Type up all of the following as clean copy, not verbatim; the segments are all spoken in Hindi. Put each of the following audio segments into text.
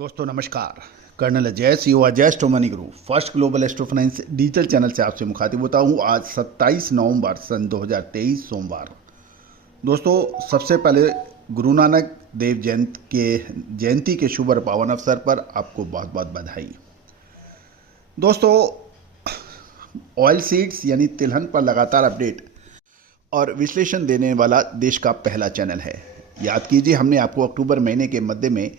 दोस्तों नमस्कार। Colonel Ajay CO Ajay Astromoney group first global astro finance digital channel से आपसे मुखातिब होता हूं। आज 27 नवंबर सन 2023 सोमवार। दोस्तों सबसे पहले गुरु नानक देव जयंती के शुभ और पावन अवसर पर आपको बहुत बहुत बधाई। दोस्तों ऑयल सीड्स यानी तिलहन पर लगातार अपडेट और विश्लेषण देने वाला देश का पहला चैनल है। याद कीजिए हमने आपको अक्टूबर महीने के मध्य में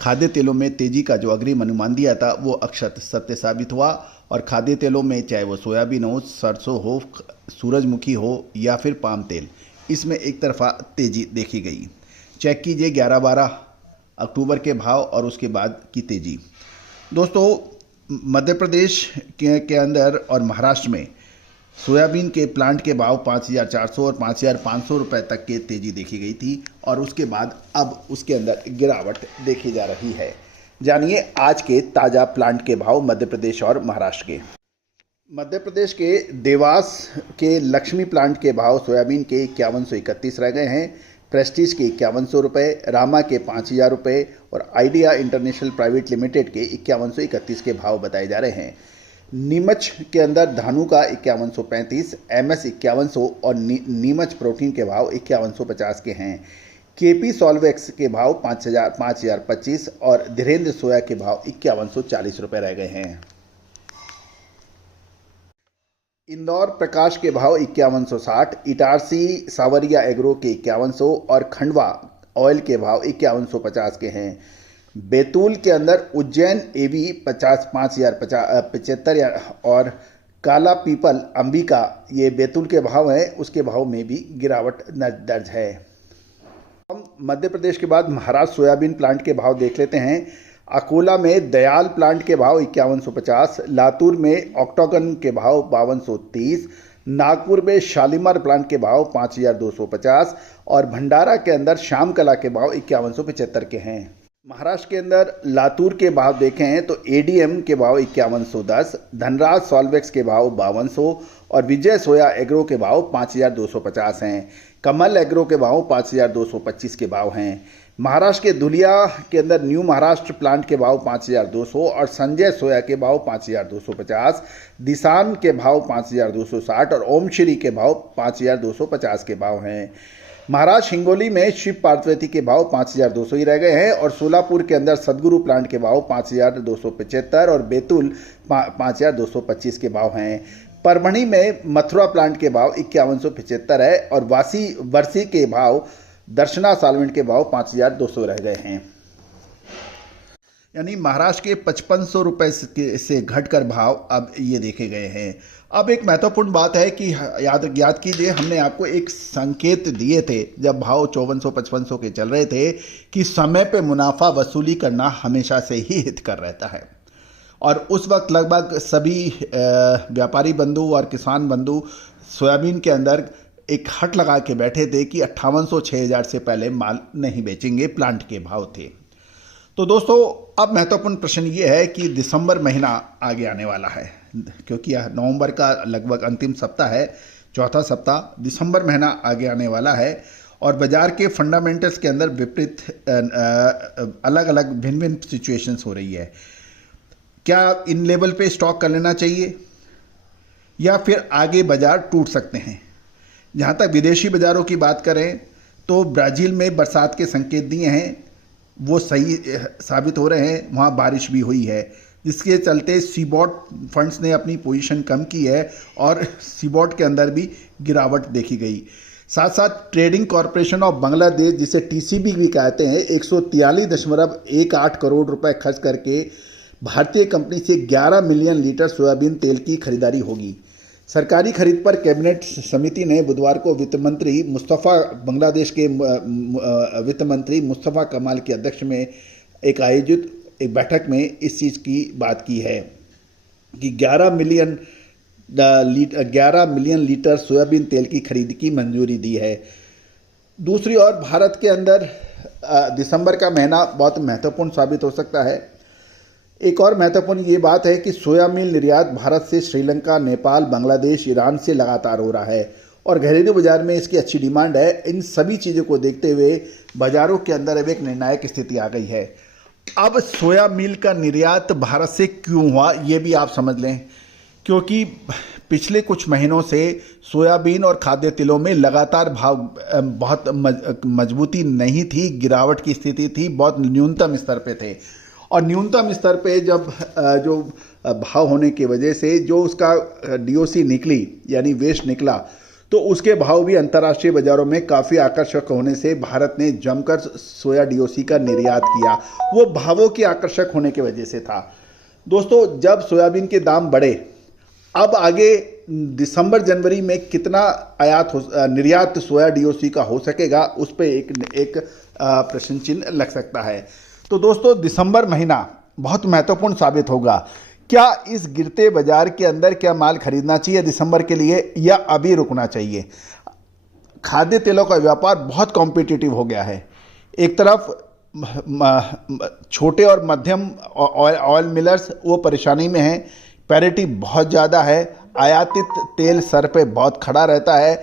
खाद्य तेलों में तेजी का जो अग्रिम अनुमान दिया था वो अक्षत सत्य साबित हुआ। और खाद्य तेलों में चाहे वो सोयाबीन हो, सरसों हो, सूरजमुखी हो या फिर पाम तेल, इसमें एक तरफा तेजी देखी गई। चेक कीजिए 11-12 अक्टूबर के भाव और उसके बाद की तेजी। दोस्तों मध्य प्रदेश के अंदर और महाराष्ट्र में सोयाबीन के प्लांट के भाव 5,400 और 5,500 रुपये तक के तेजी देखी गई थी और उसके बाद अब उसके अंदर गिरावट देखी जा रही है। जानिए आज के ताज़ा प्लांट के भाव मध्य प्रदेश और महाराष्ट्र के। मध्य प्रदेश के देवास के लक्ष्मी प्लांट के भाव सोयाबीन के 5131 रह गए हैं, प्रेस्टीज के 5100 रुपये, रामा के 5,000 रुपये और आइडिया इंटरनेशनल प्राइवेट लिमिटेड के 5131 के भाव बताए जा रहे हैं। नीमच के अंदर धानु का 5135, MS 5100 और नीमच प्रोटीन के भाव 5150 के हैं। केपी सॉल्वेक्स के भाव 5,025 और धीरेन्द्र सोया के भाव 5140 रुपये रह गए हैं। इंदौर प्रकाश के भाव 5160, इटारसी सावरिया एग्रो के 5100 और खंडवा ऑयल के भाव 5150 के हैं। बैतूल के अंदर उज्जैन एवी 5,075 और काला पीपल अंबिका, ये बैतूल के भाव हैं, उसके भाव में भी गिरावट दर्ज है। हम मध्य प्रदेश के बाद महाराष्ट्र सोयाबीन प्लांट के भाव देख लेते हैं। अकोला में दयाल प्लांट के भाव 5150, लातूर में ऑक्टागन के भाव 5230, नागपुर में शालीमार प्लांट के भाव 5,250 और भंडारा के अंदर श्यामकला के भाव 5175 के हैं। महाराष्ट्र के अंदर लातूर के भाव देखें तो ADM के भाव 5110, धनराज सॉल्वेक्स के भाव 5200 और विजय सोया एग्रो के भाव 5,250 हैं। कमल एग्रो के भाव 5,225 के भाव हैं। महाराष्ट्र के धुलिया के अंदर न्यू महाराष्ट्र प्लांट के भाव 5,200 और संजय सोया के भाव 5,250, दिसान के भाव 5,260 और ओम श्री के भाव 5,250 के भाव हैं। महाराष्ट्र हिंगोली में शिव पार्वती के भाव 5,200 ही रह गए हैं और सोलापुर के अंदर सदगुरु प्लांट के भाव 5,275 और बैतूल 5,225 के भाव हैं। परभणी में मथुरा प्लांट के भाव 5,175 है और वर्सी के भाव दर्शना सालवेंट के भाव 5,200 रह गए हैं। यानी महाराष्ट्र के 5,500 रुपये से घटकर भाव अब ये देखे गए हैं। अब एक महत्वपूर्ण बात है कि याद कीजिए हमने आपको एक संकेत दिए थे जब भाव 5400-5500 के चल रहे थे कि समय पे मुनाफा वसूली करना हमेशा से ही हितकर रहता है। और उस वक्त लगभग सभी व्यापारी बंधु और किसान बंधु सोयाबीन के अंदर एक हट लगा के बैठे थे कि 5800-6000 से पहले माल नहीं बेचेंगे, प्लांट के भाव थे। तो दोस्तों अब महत्वपूर्ण प्रश्न ये है कि दिसंबर महीना आगे आने वाला है, क्योंकि यह नवंबर का लगभग अंतिम सप्ताह है, चौथा सप्ताह दिसंबर महीना आगे आने वाला है और बाजार के फंडामेंटल्स के अंदर विपरीत अलग अलग भिन्न भिन्न सिचुएशंस हो रही है। क्या इन लेवल पे स्टॉक कर लेना चाहिए या फिर आगे बाजार टूट सकते हैं? जहाँ तक विदेशी बाज़ारों की बात करें तो ब्राज़ील में बरसात के संकेत दिए हैं, वो सही साबित हो रहे हैं, वहाँ बारिश भी हुई है, जिसके चलते सीबॉट फंड्स ने अपनी पोजीशन कम की है और सीबॉट के अंदर भी गिरावट देखी गई। साथ साथ ट्रेडिंग कॉरपोरेशन ऑफ बांग्लादेश, जिसे TCB भी कहते हैं, 143.18 करोड़ रुपए खर्च करके भारतीय कंपनी से 11 मिलियन लीटर सोयाबीन तेल की खरीदारी होगी। सरकारी खरीद पर कैबिनेट समिति ने बुधवार को बांग्लादेश के वित्त मंत्री मुस्तफ़ा कमाल की अध्यक्ष में आयोजित एक बैठक में इस चीज़ की बात की है कि 11 मिलियन लीटर सोयाबीन तेल की खरीद की मंजूरी दी है। दूसरी ओर भारत के अंदर दिसंबर का महीना बहुत महत्वपूर्ण साबित हो सकता है। एक और महत्वपूर्ण ये बात है कि सोयाबीन निर्यात भारत से श्रीलंका, नेपाल, बांग्लादेश, ईरान से लगातार हो रहा है और घरेलू बाजार में इसकी अच्छी डिमांड है। इन सभी चीज़ों को देखते हुए बाजारों के अंदर अब एक निर्णायक स्थिति आ गई है। अब सोया मिल का निर्यात भारत से क्यों हुआ ये भी आप समझ लें, क्योंकि पिछले कुछ महीनों से सोयाबीन और खाद्य तेलों में लगातार भाव बहुत मजबूती नहीं थी, गिरावट की स्थिति थी, बहुत न्यूनतम स्तर पे थे। और न्यूनतम स्तर पे जब जो भाव होने की वजह से जो उसका डीओसी निकली यानी वेस्ट निकला, तो उसके भाव भी अंतर्राष्ट्रीय बाजारों में काफ़ी आकर्षक होने से भारत ने जमकर सोया डीओसी का निर्यात किया। वो भावों के आकर्षक होने की वजह से था। दोस्तों, जब सोयाबीन के दाम बढ़े, अब आगे दिसंबर जनवरी में कितना निर्यात सोया डीओसी का हो सकेगा, उस पर एक प्रश्न चिन्ह लग सकता है। तो दोस्तों, दिसंबर महीना बहुत महत्वपूर्ण साबित होगा। क्या इस गिरते बाजार के अंदर क्या माल खरीदना चाहिए दिसंबर के लिए, या अभी रुकना चाहिए? खाद्य तेलों का व्यापार बहुत कॉम्पिटिटिव हो गया है। एक तरफ छोटे और मध्यम ऑयल मिलर्स वो परेशानी में हैं, पैरिटी बहुत ज़्यादा है, आयातित तेल सर पे बहुत खड़ा रहता है,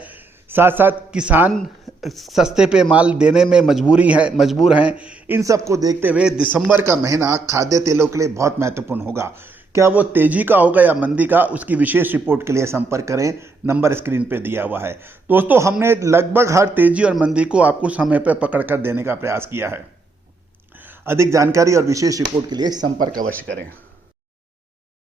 साथ साथ किसान सस्ते पे माल देने में मजबूर हैं। इन सब को देखते हुए दिसंबर का महीना खाद्य तेलों के लिए बहुत महत्वपूर्ण होगा। क्या वो तेजी का होगा या मंदी का, उसकी विशेष रिपोर्ट के लिए संपर्क करें, नंबर स्क्रीन पे दिया हुआ है। दोस्तों, हमने लगभग हर तेजी और मंदी को आपको समय पर पकड़ कर देने का प्रयास किया है। अधिक जानकारी और विशेष रिपोर्ट के लिए संपर्क अवश्य करें।